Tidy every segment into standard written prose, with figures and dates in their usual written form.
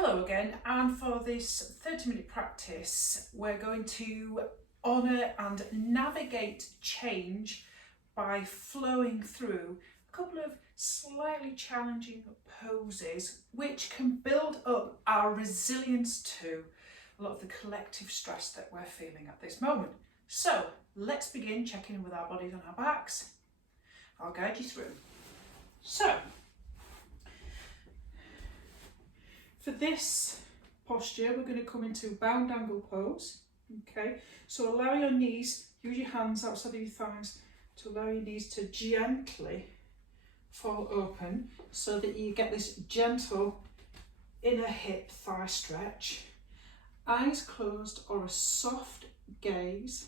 Hello again, and for this 30-minute practice we're going to honour and navigate change by flowing through a couple of slightly challenging poses which can build up our resilience to a lot of the collective stress that we're feeling at this moment. So let's begin checking in with our bodies on our backs. I'll guide you through. So for this posture, we're going to come into bound angle pose. Okay, so allow your knees, use your hands outside of your thighs to allow your knees to gently fall open so that you get this gentle inner hip thigh stretch. Eyes closed or a soft gaze.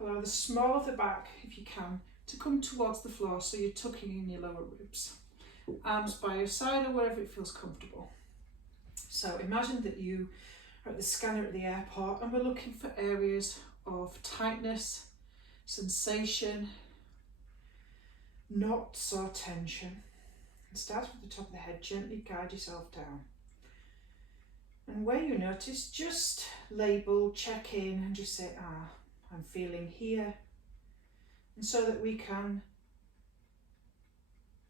Allow the small of the back, if you can, to come towards the floor so you're tucking in your lower ribs. Arms by your side or wherever it feels comfortable. So imagine that you are at the scanner at the airport and we're looking for areas of tightness, sensation, knots or tension. And start with the top of the head, gently guide yourself down. And where you notice, just label, check in and just say, I'm feeling here. And so that we can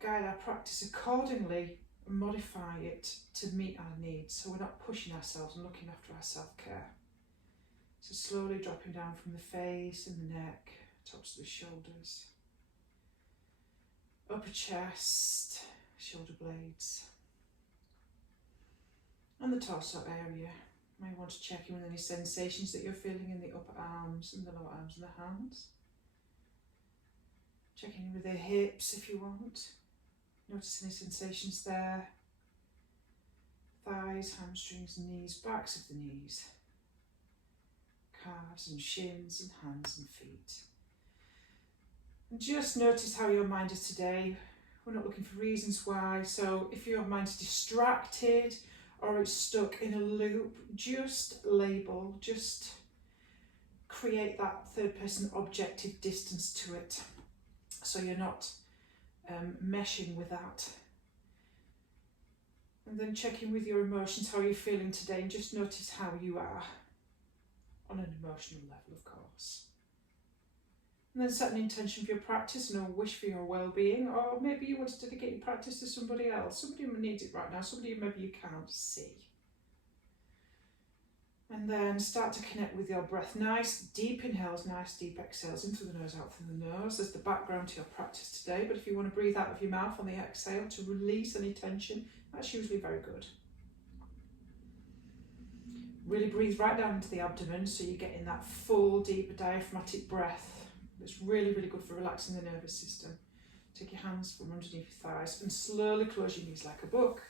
guide our practice accordingly and modify it to meet our needs, so we're not pushing ourselves and looking after our self-care. So slowly dropping down from the face and the neck, tops of the shoulders, upper chest, shoulder blades, and the torso area. You may want to check in with any sensations that you're feeling in the upper arms and the lower arms and the hands. Checking in with the hips if you want. Notice any sensations there. Thighs, hamstrings, knees, backs of the knees. Calves and shins and hands and feet. And just notice how your mind is today. We're not looking for reasons why. So if your mind's distracted or it's stuck in a loop, just label, just create that third person objective distance to it. So you're not meshing with that. And then check in with your emotions, how you're feeling today, and just notice how you are on an emotional level, of course. And then set an intention for your practice and a wish for your well-being, or maybe you want to dedicate your practice to somebody else, somebody who needs it right now, somebody who maybe you can't see. And then start to connect with your breath. Nice deep inhales, nice deep exhales, in through the nose, out through the nose. There's the background to your practice today, but if you want to breathe out of your mouth on the exhale to release any tension, that's usually very good. Really breathe right down into the abdomen so you're getting that full, deep, diaphragmatic breath. It's really, really good for relaxing the nervous system. Take your hands from underneath your thighs and slowly close your knees like a book.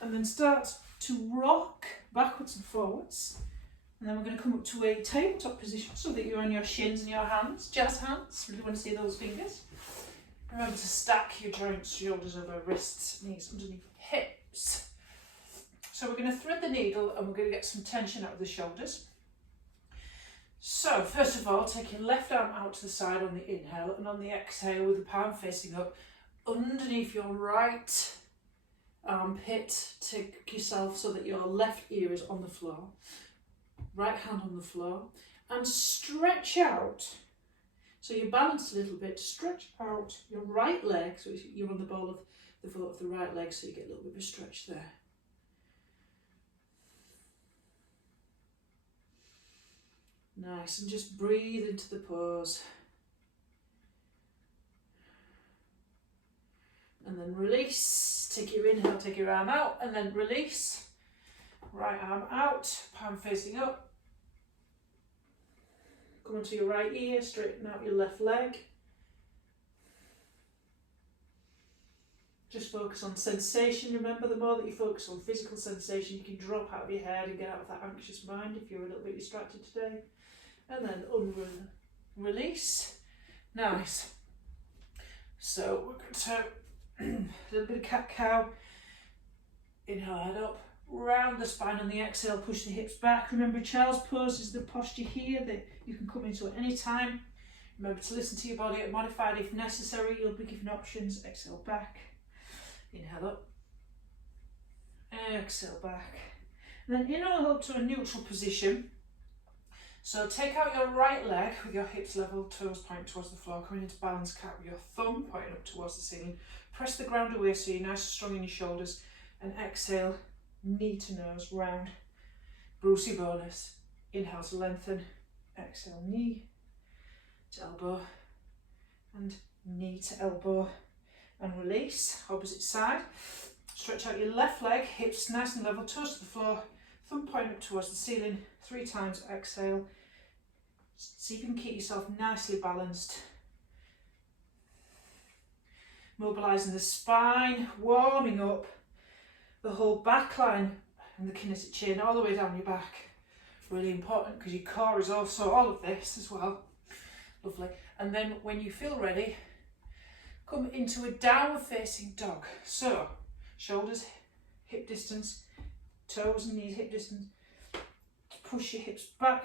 And then start to rock backwards and forwards. And then we're going to come up to a tabletop position so that you're on your shins and your hands, jazz hands. Really want to see those fingers. Remember to stack your joints, shoulders over wrists, knees underneath hips. So we're going to thread the needle and we're going to get some tension out of the shoulders. So first of all, take your left arm out to the side on the inhale, and on the exhale with the palm facing up, underneath your right armpit, take yourself so that your left ear is on the floor, right hand on the floor, and stretch out. So you balance a little bit, stretch out your right leg, so you're on the ball of the foot of the right leg, so you get a little bit of a stretch there. Nice, and just breathe into the pose. And then release, take your inhale, take your arm out, and then release. Right arm out, palm facing up. Come onto your right ear, straighten out your left leg. Just focus on sensation. Remember, the more that you focus on physical sensation, you can drop out of your head and get out of that anxious mind if you're a little bit distracted today. And then release. Nice. So we're going to a little bit of cat-cow. Inhale, head up, round the spine on the exhale, push the hips back. Remember, child's pose is the posture here that you can come into at any time. Remember to listen to your body and modify it if necessary. You'll be given options. Exhale back, inhale up, exhale back. And then inhale up to a neutral position. So take out your right leg with your hips level, toes pointing towards the floor, coming into balance cat with your thumb pointing up towards the ceiling. Press the ground away so you're nice and strong in your shoulders. And exhale, knee to nose, round. Brucey bonus. Inhale to lengthen. Exhale, knee to elbow. And knee to elbow. And release, opposite side. Stretch out your left leg, hips nice and level, toes to the floor. Thumb pointing up towards the ceiling. 3 times, exhale. See if you can keep yourself nicely balanced. Mobilising the spine, warming up the whole back line and the kinetic chain all the way down your back. Really important because your core is also all of this as well. Lovely. And then when you feel ready, come into a downward facing dog. So, shoulders hip distance, toes and knees hip distance. Push your hips back,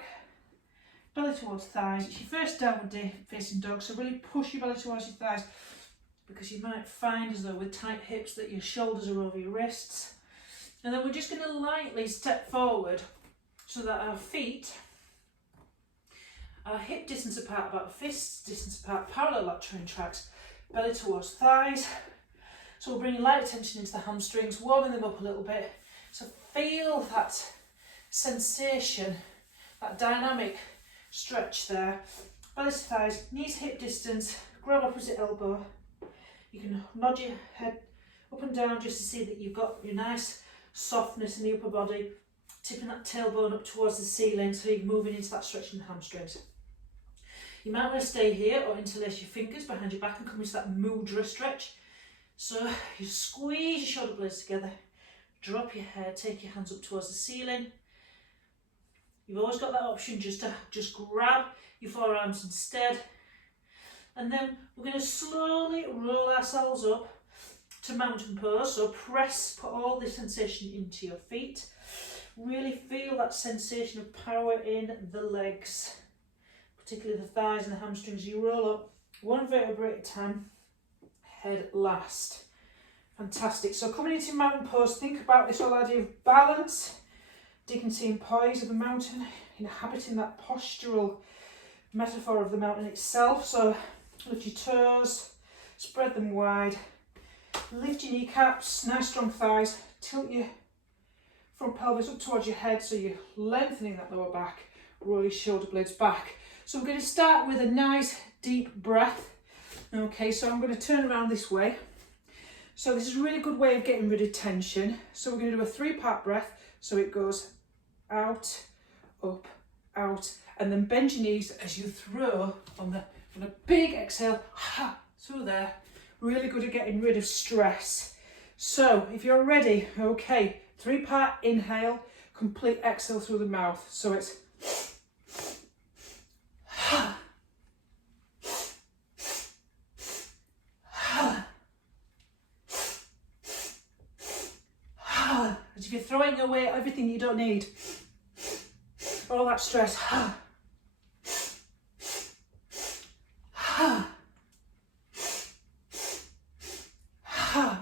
belly towards thighs. It's your first downward facing dog, so really push your belly towards your thighs, because you might find as though with tight hips that your shoulders are over your wrists. And then we're just going to lightly step forward so that our feet are hip distance apart, about fist distance apart, parallel lateral tracks, belly towards thighs. So we'll bring light attention into the hamstrings, warming them up a little bit. So feel that sensation, that dynamic stretch there. Belly to thighs, knees hip distance, grab opposite elbow. You can nod your head up and down just to see that you've got your nice softness in the upper body, tipping that tailbone up towards the ceiling so you're moving into that stretch in the hamstrings. You might want to stay here or interlace your fingers behind your back and come into that mudra stretch. So you squeeze your shoulder blades together, drop your head, take your hands up towards the ceiling. You've always got that option just to grab your forearms instead. And then we're going to slowly roll ourselves up to mountain pose. So put all the sensation into your feet. Really feel that sensation of power in the legs, particularly the thighs and the hamstrings. You roll up one vertebrae at a time, head last. Fantastic. So coming into mountain pose, think about this whole idea of balance, dignity and poise of the mountain, inhabiting that postural metaphor of the mountain itself. So lift your toes, spread them wide, lift your kneecaps, nice strong thighs, tilt your front pelvis up towards your head so you're lengthening that lower back, roll your shoulder blades back. So we're going to start with a nice deep breath. Okay, so I'm going to turn around this way. So this is a really good way of getting rid of tension. So we're going to do a 3-part breath. So it goes out, up, out, and then bend your knees as you throw on a big exhale, through there. Really good at getting rid of stress. So if you're ready, okay, 3-part inhale, complete exhale through the mouth. So it's as if you're throwing away everything you don't need, all that stress.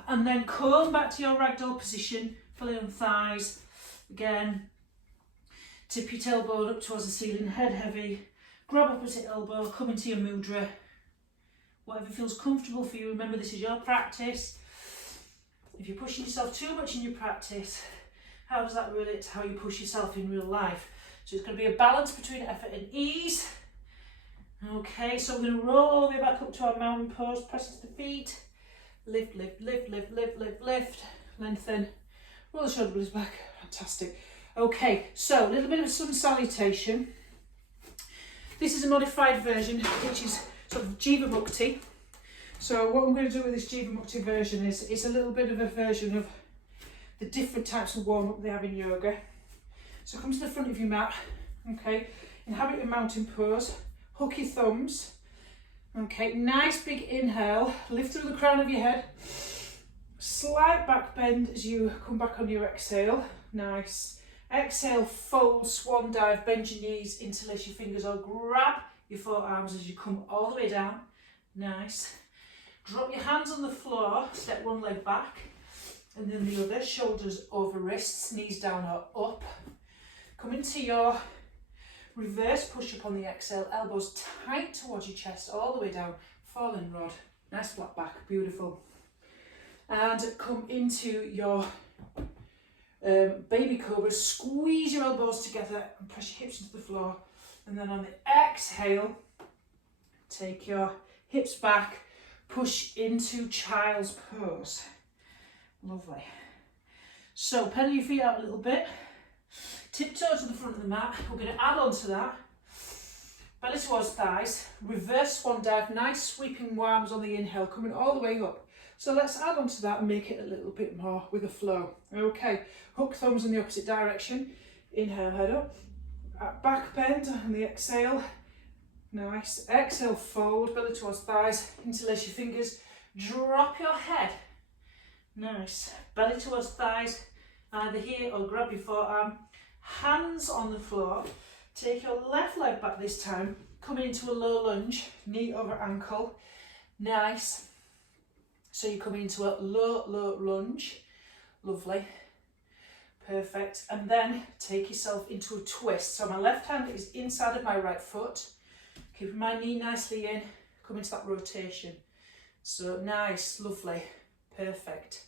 And then come back to your ragdoll position, filling on thighs. Again, tip your tailbone up towards the ceiling, head heavy, grab opposite elbow, come into your mudra. Whatever feels comfortable for you. Remember, this is your practice. If you're pushing yourself too much in your practice, how does that relate to how you push yourself in real life? So it's going to be a balance between effort and ease. Okay, so we're going to roll all the way back up to our mountain pose, press into the feet, lift, lift, lift, lift, lift, lift, lift, lengthen, roll the shoulder blades back. Fantastic. Okay, so a little bit of a sun salutation. This is a modified version, which is sort of Jiva Mukti. So what I'm going to do with this Jiva Mukti version is it's a little bit of a version of the different types of warm-up they have in yoga. So come to the front of your mat, okay, inhabit your mountain pose, hook your thumbs, okay, nice big inhale, lift through the crown of your head, slight back bend as you come back on your exhale, nice. Exhale, fold, swan dive, bend your knees, interlace your fingers or grab your forearms as you come all the way down, nice. Drop your hands on the floor, step one leg back, and then the other, shoulders over wrists, knees down or up. Come into your reverse push-up on the exhale, elbows tight towards your chest, all the way down, falling rod, nice flat back, beautiful. And come into your baby cobra, squeeze your elbows together and press your hips into the floor. And then on the exhale, take your hips back, push into child's pose. Lovely. So pedal your feet out a little bit, tiptoe to the front of the mat. We're going to add on to that, belly towards thighs, reverse swan dive, nice sweeping arms on the inhale, coming all the way up. So let's add on to that and make it a little bit more with a flow. Okay, hook thumbs in the opposite direction, inhale, head up, back bend on the exhale, nice, exhale, fold, belly towards thighs, interlace your fingers, drop your head, nice, belly towards thighs, either here or grab your forearm, hands on the floor, take your left leg back this time, coming into a low lunge, knee over ankle, nice, so you're coming into a low lunge, lovely, perfect, and then take yourself into a twist. So my left hand is inside of my right foot, keeping my knee nicely in, come into that rotation. So nice, lovely, perfect.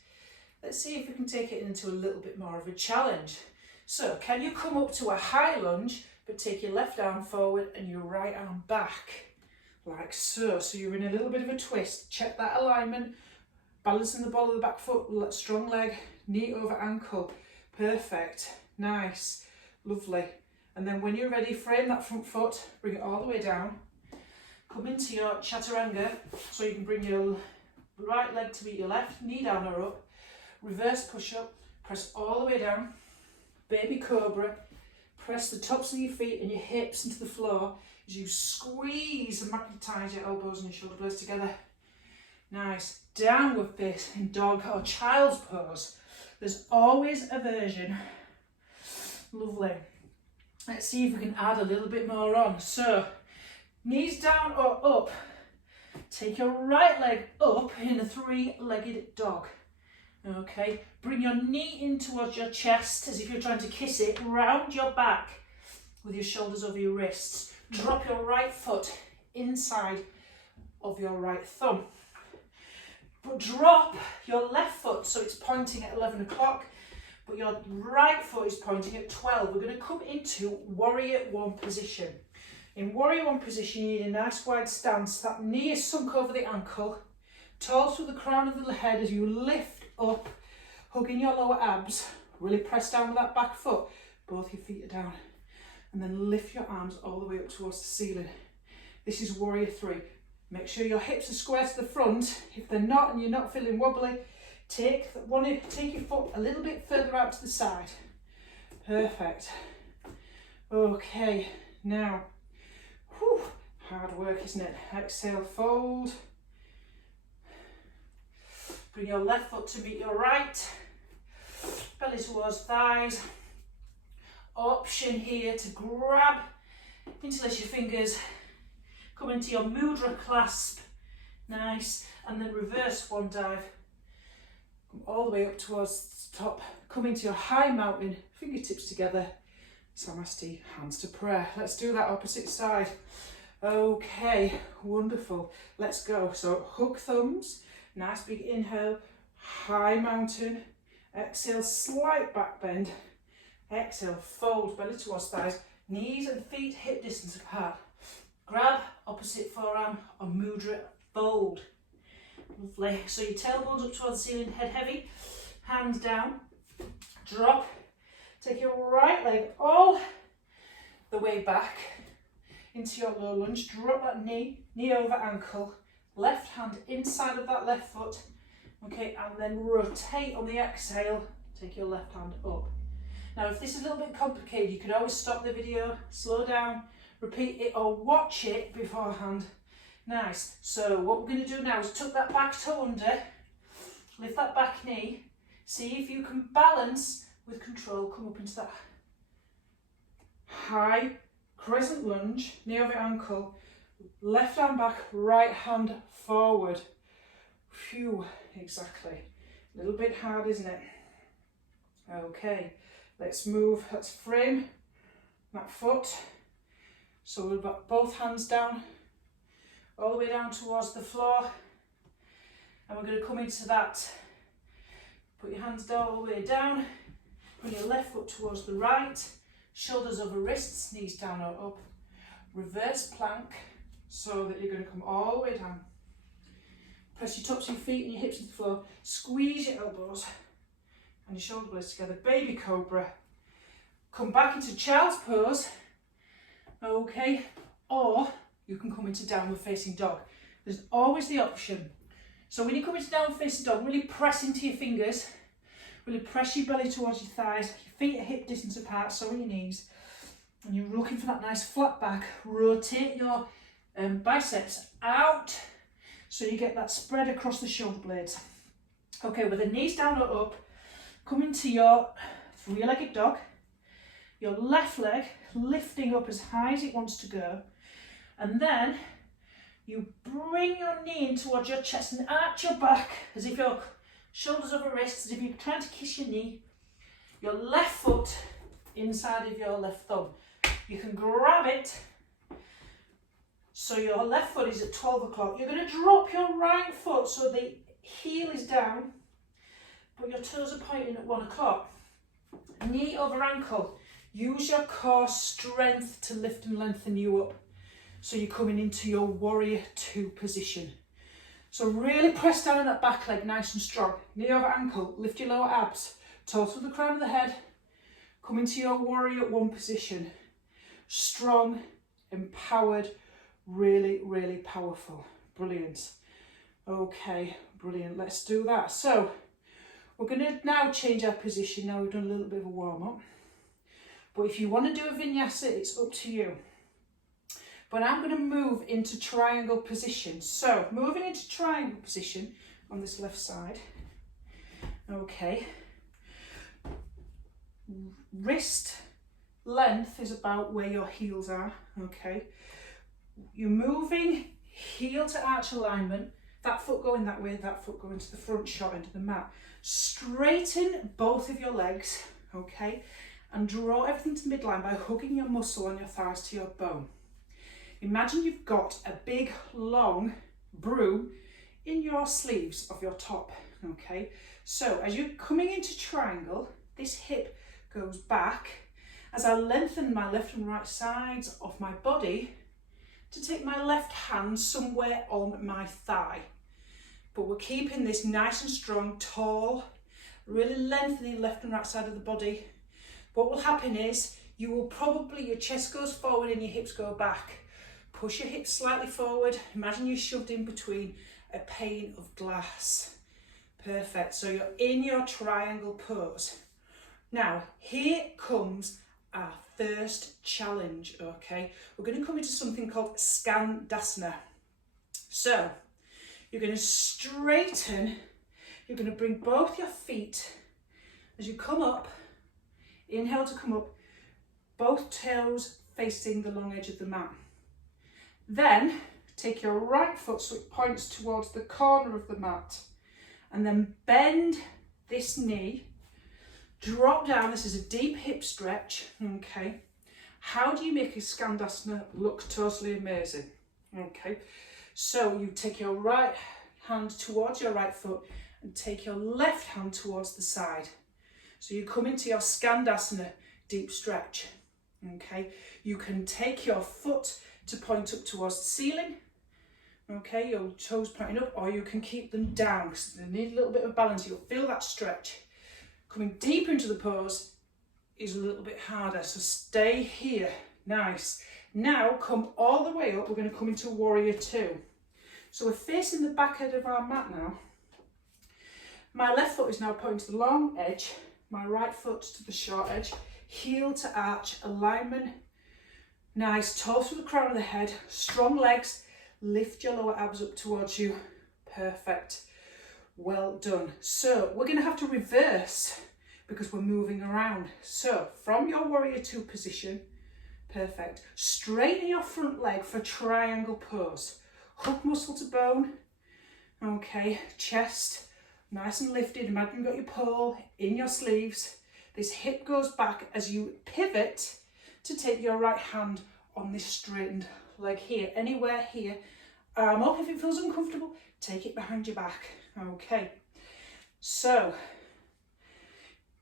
Let's see if we can take it into a little bit more of a challenge. So can you come up to a high lunge, but take your left arm forward and your right arm back, like so. So you're in a little bit of a twist. Check that alignment, balancing the ball of the back foot, strong leg, knee over ankle. Perfect, nice, lovely. And then when you're ready, frame that front foot, bring it all the way down. Come into your chaturanga, so you can bring your right leg to meet your left, knee down or up. Reverse push up, press all the way down. Baby cobra, press the tops of your feet and your hips into the floor as you squeeze and magnetise your elbows and your shoulder blades together. Nice, downward facing dog or child's pose. There's always a version. Lovely. Let's see if we can add a little bit more on. So, knees down or up. Take your right leg up in a three-legged dog. Okay, bring your knee in towards your chest as if you're trying to kiss it. Round your back with your shoulders over your wrists. Drop your right foot inside of your right thumb. But drop your left foot so it's pointing at 11 o'clock, but your right foot is pointing at 12. We're going to come into warrior one position. In warrior one position, you need a nice wide stance. That knee is sunk over the ankle, tall through the crown of the head as you lift up, hugging your lower abs. Really press down with that back foot. Both your feet are down. And then lift your arms all the way up towards the ceiling. This is warrior three. Make sure your hips are square to the front. If they're not and you're not feeling wobbly, take your foot a little bit further out to the side. Perfect. Okay, now, hard work, isn't it? Exhale, fold. Bring your left foot to meet your right. Belly towards thighs. Option here to grab, interlace your fingers, come into your mudra clasp, nice, and then reverse swan dive. Come all the way up towards the top, come into your high mountain, fingertips together, Samasti, hands to prayer. Let's do that opposite side. Okay, wonderful, let's go. So hook thumbs, nice big inhale, high mountain, exhale, slight back bend, exhale, fold, belly towards thighs, knees and feet hip distance apart. Grab opposite forearm or mudra, fold. Lovely. So your tailbones up towards the ceiling, head heavy, hands down, drop. Take your right leg all the way back into your low lunge. Drop that knee over ankle, left hand inside of that left foot. Okay, and then rotate on the exhale. Take your left hand up. Now, if this is a little bit complicated, you can always stop the video, slow down, repeat it or watch it beforehand. Nice. So what we're going to do now is tuck that back toe under, lift that back knee, see if you can balance with control, come up into that high crescent lunge, knee over ankle, left arm back, right hand forward. Phew, exactly. A little bit hard, isn't it? Okay, let's move, let's frame that foot. So we've got both hands down, all the way down towards the floor. And we're going to come into that. Put your hands down all the way down. Bring your left foot towards the right. Shoulders over wrists, knees down or up. Reverse plank, so that you're going to come all the way down. Press your tops of your feet and your hips into the floor. Squeeze your elbows and your shoulder blades together. Baby cobra. Come back into child's pose. Okay. Or you can come into downward facing dog. There's always the option. So when you come into downward facing dog, really press into your fingers. Really press your belly towards your thighs. Your feet are hip distance apart, so are your knees. And you're looking for that nice flat back. Rotate your biceps out so you get that spread across the shoulder blades. Okay, with the knees down or up, come into your three-legged dog. Your left leg lifting up as high as it wants to go. And then you bring your knee in towards your chest and arch your back as if your shoulders over wrists, as if you're trying to kiss your knee. Your left foot inside of your left thumb. You can grab it, so your left foot is at 12 o'clock. You're going to drop your right foot so the heel is down, but your toes are pointing at 1 o'clock. Knee over ankle. Use your core strength to lift and lengthen you up. So you're coming into your warrior 2 position. So really press down on that back leg, nice and strong. Knee over ankle, lift your lower abs, toes to the crown of the head. Come into your warrior 1 position. Strong, empowered, really, really powerful. Brilliant. Okay, brilliant. Let's do that. So we're going to now change our position. Now we've done a little bit of a warm-up. But if you want to do a vinyasa, it's up to you. But I'm going to move into triangle position. So moving into triangle position on this left side. Okay. Wrist length is about where your heels are. Okay. You're moving heel to arch alignment. That foot going that way, that foot going to the front, shot into the mat. Straighten both of your legs. Okay. And draw everything to midline by hugging your muscle on your thighs to your bone. Imagine you've got a big, long broom in your sleeves of your top, okay? So as you're coming into triangle, this hip goes back as I lengthen my left and right sides of my body to take my left hand somewhere on my thigh. But we're keeping this nice and strong, tall, really lengthening left and right side of the body. What will happen is you will probably, your chest goes forward and your hips go back. Push your hips slightly forward. Imagine you're shoved in between a pane of glass. Perfect. So you're in your triangle pose. Now, here comes our first challenge, okay? We're going to come into something called Skandasana. So, you're going to straighten, you're going to bring both your feet as you come up, inhale to come up, both toes facing the long edge of the mat. Then, take your right foot so it points towards the corner of the mat, and then bend this knee. Drop down, this is a deep hip stretch, okay? How do you make a Skandasana look totally amazing? Okay, so you take your right hand towards your right foot and take your left hand towards the side. So you come into your Skandasana deep stretch, okay? You can take your foot to point up towards the ceiling, okay? Your toes pointing up, or you can keep them down because they need a little bit of balance. You'll feel that stretch. Coming deeper into the pose is a little bit harder, so stay here. Nice. Now come all the way up. We're going to come into warrior 2. So we're facing the back end of our mat now. My left foot is now pointing to the long edge, my right foot to the short edge, heel to arch alignment. Nice, toes to the crown of the head, strong legs, lift your lower abs up towards you. Perfect. Well done. So we're going to have to reverse because we're moving around. So from your warrior 2 position, perfect. Straighten your front leg for triangle pose. Hook muscle to bone. Okay, chest Nice and lifted. Imagine you've got your pole in your sleeves. This hip goes back as you pivot to take your right hand on this straightened leg here. Anywhere here. Arm up if it feels uncomfortable. Take it behind your back. Okay. So,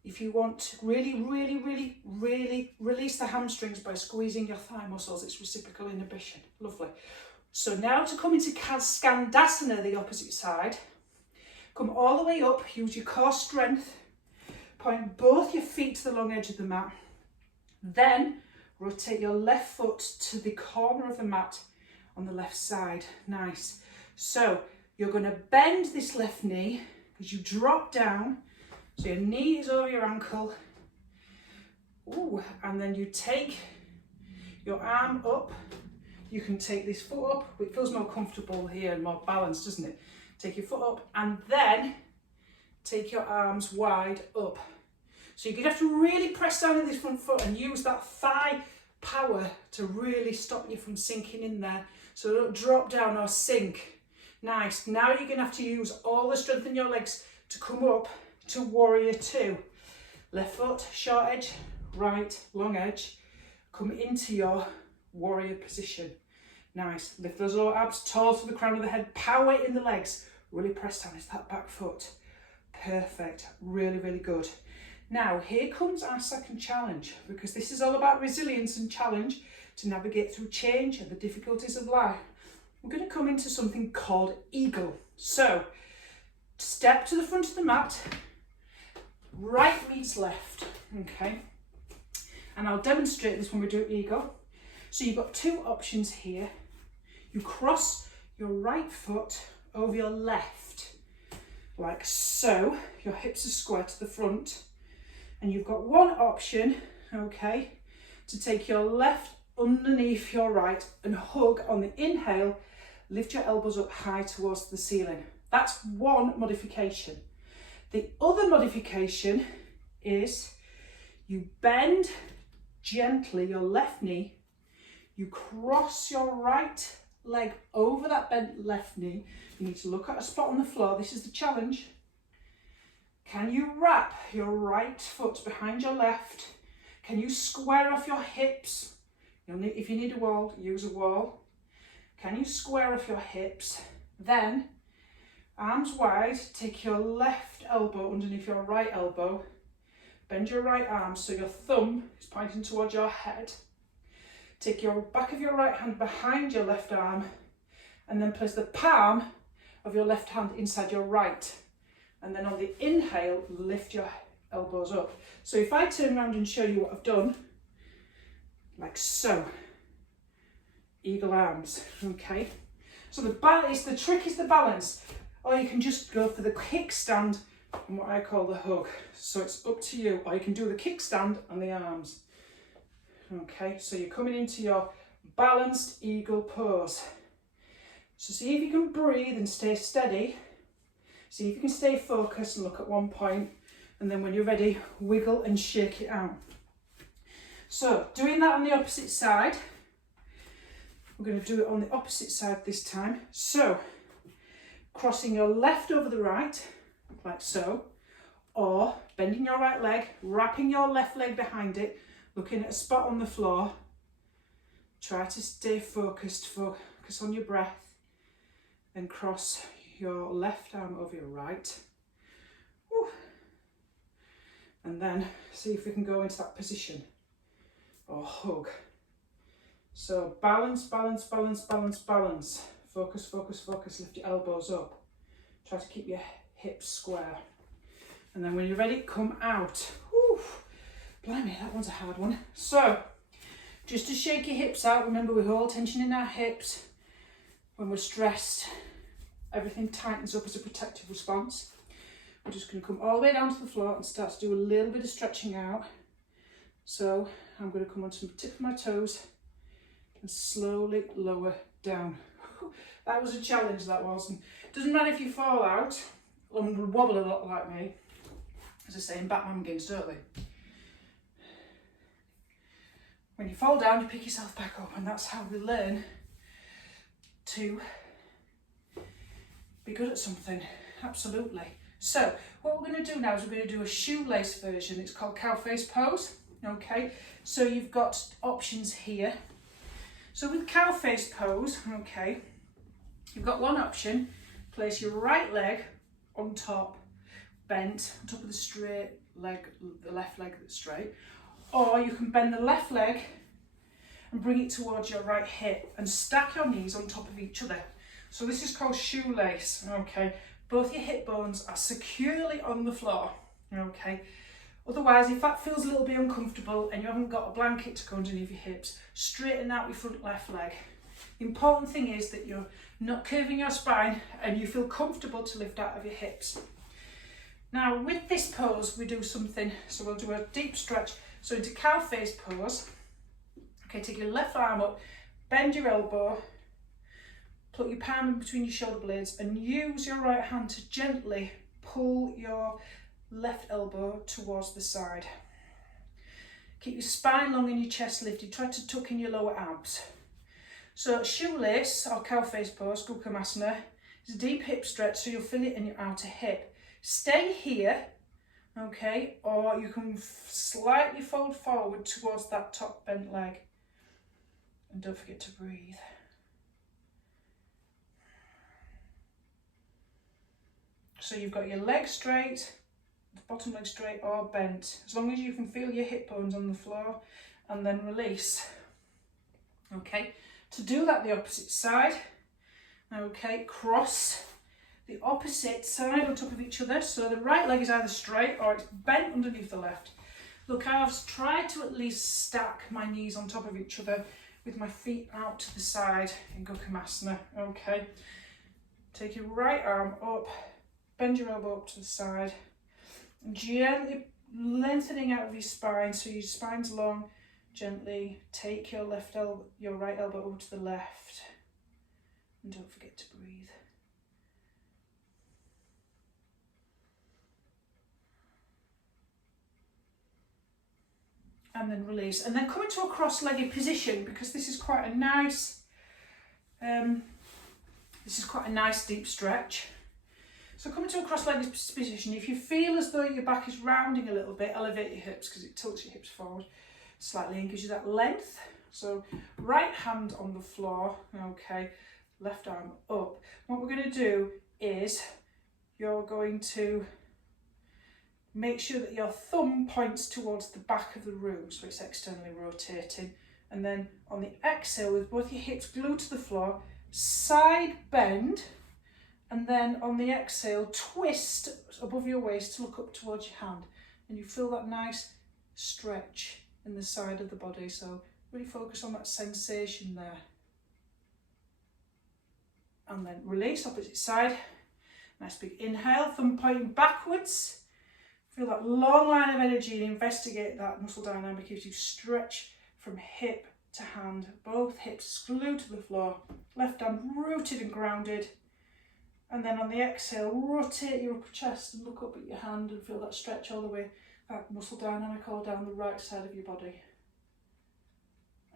if you want to really release the hamstrings by squeezing your thigh muscles, it's reciprocal inhibition. Lovely. So now to come into Skandasana, the opposite side. Come all the way up, use your core strength. Point both your feet to the long edge of the mat. Then rotate your left foot to the corner of the mat on the left side. Nice. So you're going to bend this left knee as you drop down. So your knee is over your ankle. Ooh, and then you take your arm up. You can take this foot up. It feels more comfortable here and more balanced, doesn't it? Take your foot up and then take your arms wide up. So you're going to have to really press down in this front foot and use that thigh power to really stop you from sinking in there. So don't drop down or sink. Nice. Now you're going to have to use all the strength in your legs to come up to warrior two. Left foot, short edge, right, long edge. Come into your warrior position. Nice. Lift those lower abs, tall to the crown of the head. Power in the legs. Really press down into that back foot. Perfect. Really good. Now, here comes our second challenge, because this is all about resilience and challenge to navigate through change and the difficulties of life. We're going to come into something called eagle. So, step to the front of the mat. Right meets left. Okay. And I'll demonstrate this when we do eagle. So you've got two options here. You cross your right foot over your left, like so. Your hips are square to the front. And you've got one option, okay, to take your left underneath your right and hug on the inhale. Lift your elbows up high towards the ceiling. That's one modification. The other modification is you bend gently your left knee, you cross your right leg over that bent left knee. You need to look at a spot on the floor. This is the challenge. Can you wrap your right foot behind your left? Can you square off your hips? If you need a wall, use a wall. Can you square off your hips? Then, arms wide, take your left elbow underneath your right elbow. Bend your right arm so your thumb is pointing towards your head. Take your back of your right hand behind your left arm and then place the palm of your left hand inside your right. And then on the inhale, lift your elbows up. So if I turn around and show you what I've done, like so, eagle arms, okay? So the trick is the balance, or you can just go for the kickstand and what I call the hug. So it's up to you, or you can do the kickstand and the arms. Okay, so you're coming into your balanced eagle pose. So see if you can breathe and stay steady. See if you can stay focused and look at one point, and then when you're ready, wiggle and shake it out. So, doing that on the opposite side, we're going to do it on the opposite side this time. So, crossing your left over the right, like so, or bending your right leg, wrapping your left leg behind it, looking at a spot on the floor. Try to stay focused, focus on your breath, then cross your left arm over your right. Woo. And then see if we can go into that position or hug. So balance, balance, balance, balance, balance. Focus, focus, focus. Lift your elbows up. Try to keep your hips square. And then when you're ready, come out. Woo. Blimey, that one's a hard one. So just to shake your hips out, remember we hold tension in our hips when we're stressed. Everything tightens up as a protective response. We're just going to come all the way down to the floor and start to do a little bit of stretching out. So I'm going to come onto the tip of my toes and slowly lower down. That was a challenge, that was. And it doesn't matter if you fall out and wobble a lot like me. As I say, in Batman Begins, don't they? When you fall down, you pick yourself back up, and that's how we learn to be good at something. Absolutely. So what we're going to do now is we're going to do a shoelace version. It's called cow face pose. Okay, so you've got options here. So with cow face pose, okay, you've got one option. Place your right leg on top, bent on top of the straight leg, the left leg that's straight, or you can bend the left leg and bring it towards your right hip and stack your knees on top of each other. So this is called shoelace. Okay, both your hip bones are securely on the floor. Okay, otherwise if that feels a little bit uncomfortable and you haven't got a blanket to go underneath your hips, straighten out your front left leg. The important thing is that you're not curving your spine and you feel comfortable to lift out of your hips. Now with this pose we do something, so we'll do a deep stretch. So into cow face pose, okay, take your left arm up, bend your elbow, put your palm in between your shoulder blades and use your right hand to gently pull your left elbow towards the side. Keep your spine long and your chest lifted, try to tuck in your lower abs. So shoelace or cow face pose, Gukhamasana, is a deep hip stretch so you'll feel it in your outer hip. Stay here, okay, or you can slightly fold forward towards that top bent leg. And don't forget to breathe. So you've got your leg straight, the bottom leg straight or bent, as long as you can feel your hip bones on the floor, and then release. Okay. To do that, the opposite side, okay, cross the opposite side on top of each other. So the right leg is either straight or it's bent underneath the left. Look, I've tried to at least stack my knees on top of each other with my feet out to the side in Gukhamasana, okay. Take your right arm up, bend your elbow up to the side, and gently lengthening out of your spine so your spine's long. Gently take your right elbow over to the left, and don't forget to breathe. And then release, and then come into a cross-legged position because this is quite a nice, deep stretch. So come into a cross-legged position. If you feel as though your back is rounding a little bit, elevate your hips because it tilts your hips forward slightly and gives you that length. So right hand on the floor, okay, left arm up. What we're going to do is you're going to make sure that your thumb points towards the back of the room so it's externally rotating, and then on the exhale with both your hips glued to the floor, side bend, and then on the exhale twist above your waist to look up towards your hand, and you feel that nice stretch in the side of the body. So really focus on that sensation there. And then release, opposite side. Nice big inhale, thumb pointing backwards. Feel that long line of energy and investigate that muscle dynamic as you stretch from hip to hand. Both hips glued to the floor, left arm rooted and grounded. And then on the exhale, rotate your upper chest and look up at your hand and feel that stretch all the way, that muscle dynamic all down the right side of your body.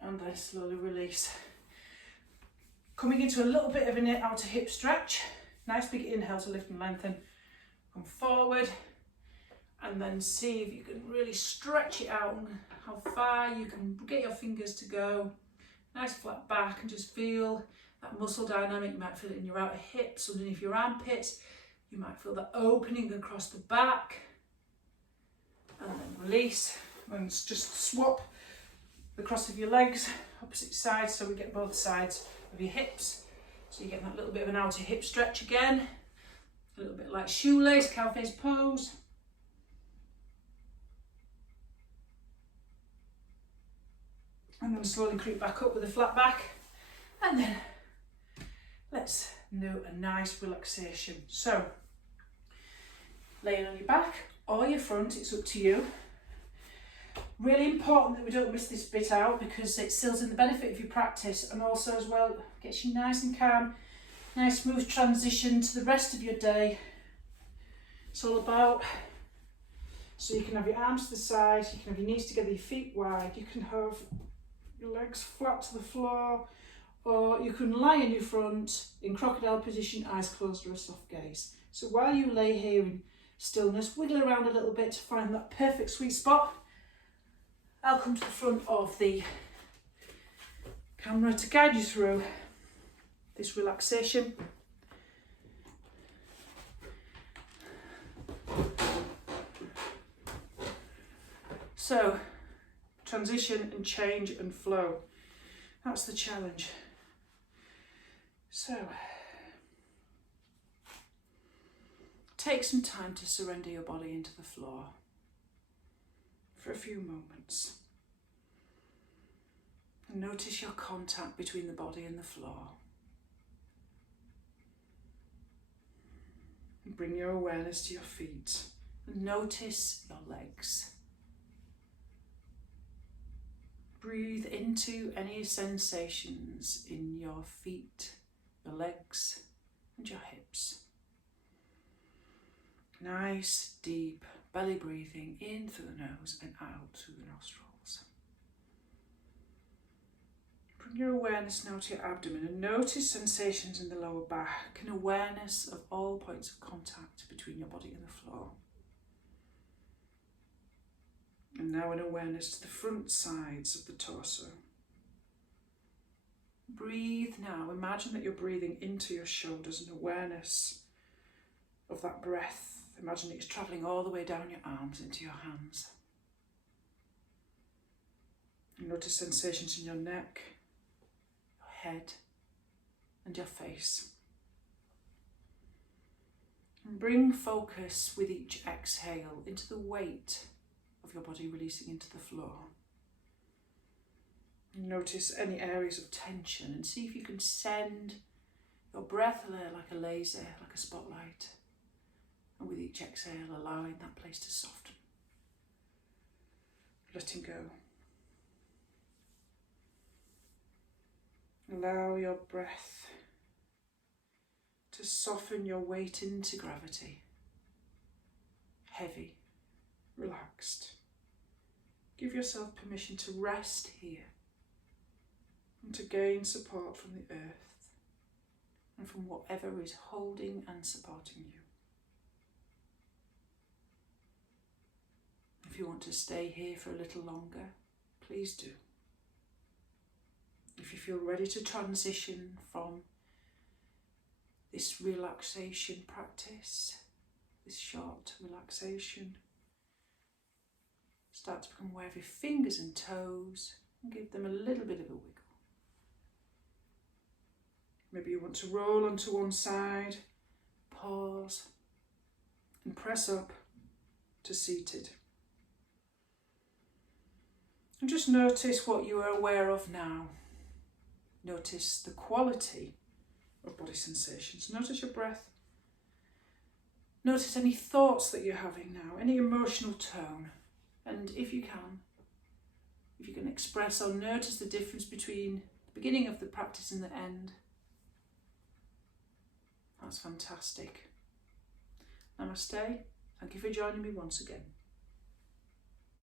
And then slowly release. Coming into a little bit of an outer hip stretch. Nice big inhale to lift and lengthen. Come forward and then see if you can really stretch it out and how far you can get your fingers to go. Nice flat back, and just feel that muscle dynamic. You might feel it in your outer hips, underneath your armpits. You might feel that opening across the back. And then release, and just swap the cross of your legs, opposite sides, so we get both sides of your hips. So you get that little bit of an outer hip stretch again, a little bit like shoelace, cow face pose. And then slowly creep back up with a flat back. And then let's do a nice relaxation. So, laying on your back or your front, it's up to you. Really important that we don't miss this bit out because it seals in the benefit of your practice, and also as well gets you nice and calm, nice smooth transition to the rest of your day. It's all about, so you can have your arms to the side, you can have your knees together, your feet wide, you can have your legs flat to the floor, or you can lie in your front in crocodile position, eyes closed or a soft gaze. So while you lay here in stillness. Wiggle around a little bit to find that perfect sweet spot. I'll come to the front of the camera to guide you through this relaxation. So, transition and change and flow. That's the challenge. So, take some time to surrender your body into the floor for a few moments. And notice your contact between the body and the floor. And bring your awareness to your feet. And notice your legs. Breathe into any sensations in your feet, your legs, and your hips. Nice, deep belly breathing in through the nose and out through the nostrils. Bring your awareness now to your abdomen and notice sensations in the lower back and awareness of all points of contact between your body and the floor. And now an awareness to the front sides of the torso. Breathe now. Imagine that you're breathing into your shoulders and awareness of that breath. Imagine that it's travelling all the way down your arms into your hands. And notice sensations in your neck, your head, and your face. And bring focus with each exhale into the weight of your body releasing into the floor. Notice any areas of tension and see if you can send your breath there like a laser, like a spotlight. And with each exhale, allowing that place to soften. Letting go. Allow your breath to soften your weight into gravity. Heavy, relaxed. Give yourself permission to rest here and to gain support from the earth and from whatever is holding and supporting you. If you want to stay here for a little longer, please do. If you feel ready to transition from this relaxation practice, this short relaxation, start to become aware of your fingers and toes and give them a little bit of a wiggle. Maybe you want to roll onto one side, pause, and press up to seated. And just notice what you are aware of now. Notice the quality of body sensations. Notice your breath. Notice any thoughts that you're having now, any emotional tone. And if you can express or notice the difference between the beginning of the practice and the end, that's fantastic. Namaste. Thank you for joining me once again.